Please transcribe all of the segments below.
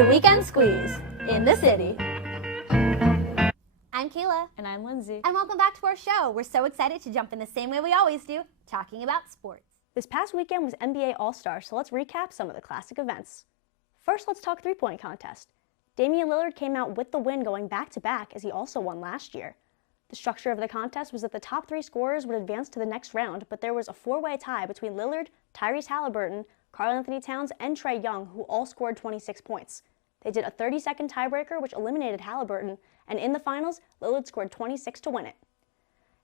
The Weekend Squeeze in the city. I'm Kayla. And I'm Lindsay. And welcome back to our show. We're so excited to jump in the same way we always do, talking about sports. This past weekend was NBA All-Star, so let's recap some of the classic events. First, let's talk three-point contest. Damian Lillard came out with the win going back-to-back as he also won last year. The structure of the contest was that the top three scorers would advance to the next round, but there was a four-way tie between Lillard, Tyrese Halliburton, Karl-Anthony Towns, and Trae Young, who all scored 26 points. They did a 30-second tiebreaker, which eliminated Halliburton, and in the finals, Lillard scored 26 to win it.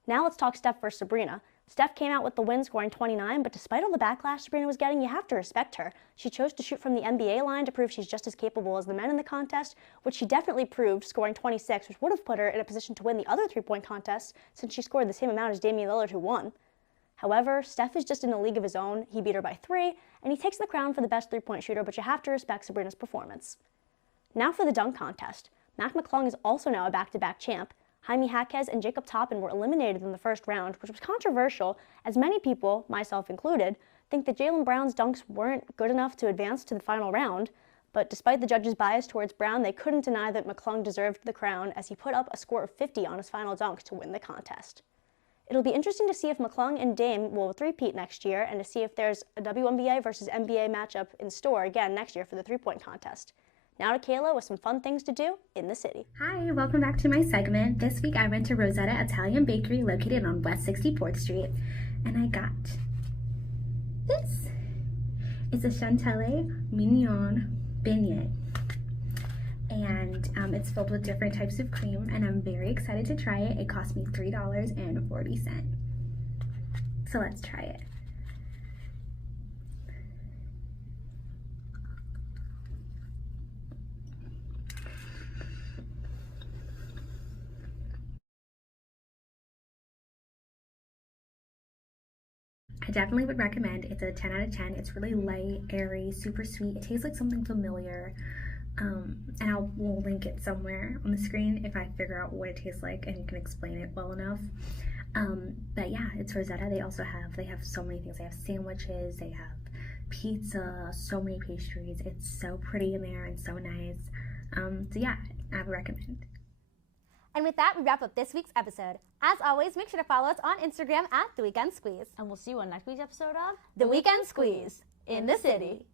Now let's talk Steph versus Sabrina. Steph came out with the win, scoring 29, but despite all the backlash Sabrina was getting, you have to respect her. She chose to shoot from the NBA line to prove she's just as capable as the men in the contest, which she definitely proved, scoring 26, which would have put her in a position to win the other three-point contest since she scored the same amount as Damian Lillard, who won. However, Steph is just in a league of his own. He beat her by 3, and he takes the crown for the best three-point shooter, but you have to respect Sabrina's performance. Now for the dunk contest. Mac McClung is also now a back-to-back champ. Jaime Jaquez and Jacob Toppin were eliminated in the first round, which was controversial, as many people, myself included, think that Jaylen Brown's dunks weren't good enough to advance to the final round. But despite the judges' bias towards Brown, they couldn't deny that McClung deserved the crown as he put up a score of 50 on his final dunk to win the contest. It'll be interesting to see if McClung and Dame will three-peat next year, and to see if there's a WNBA versus NBA matchup in store again next year for the three-point contest. Now to Kayla with some fun things to do in the city. Hi, welcome back to my segment. This week I went to Rosetta Italian Bakery located on West 64th Street, and I got this. It's a Chantilly Mignon beignet, and it's filled with different types of cream, and I'm very excited to try it. It cost me $3.40. So let's try it. I definitely would recommend. It's a 10 out of 10. It's really light, airy, super sweet. It tastes like something familiar. And we'll link it somewhere on the screen if I figure out what it tastes like and can explain it well enough. But yeah, it's Rosetta. They have so many things. They have sandwiches, they have pizza, so many pastries. It's so pretty in there and so nice. So yeah, I would recommend. And with that, we wrap up this week's episode. As always, make sure to follow us on Instagram at The Weekend Squeeze. And we'll see you on next week's episode of The Weekend Squeeze in the city.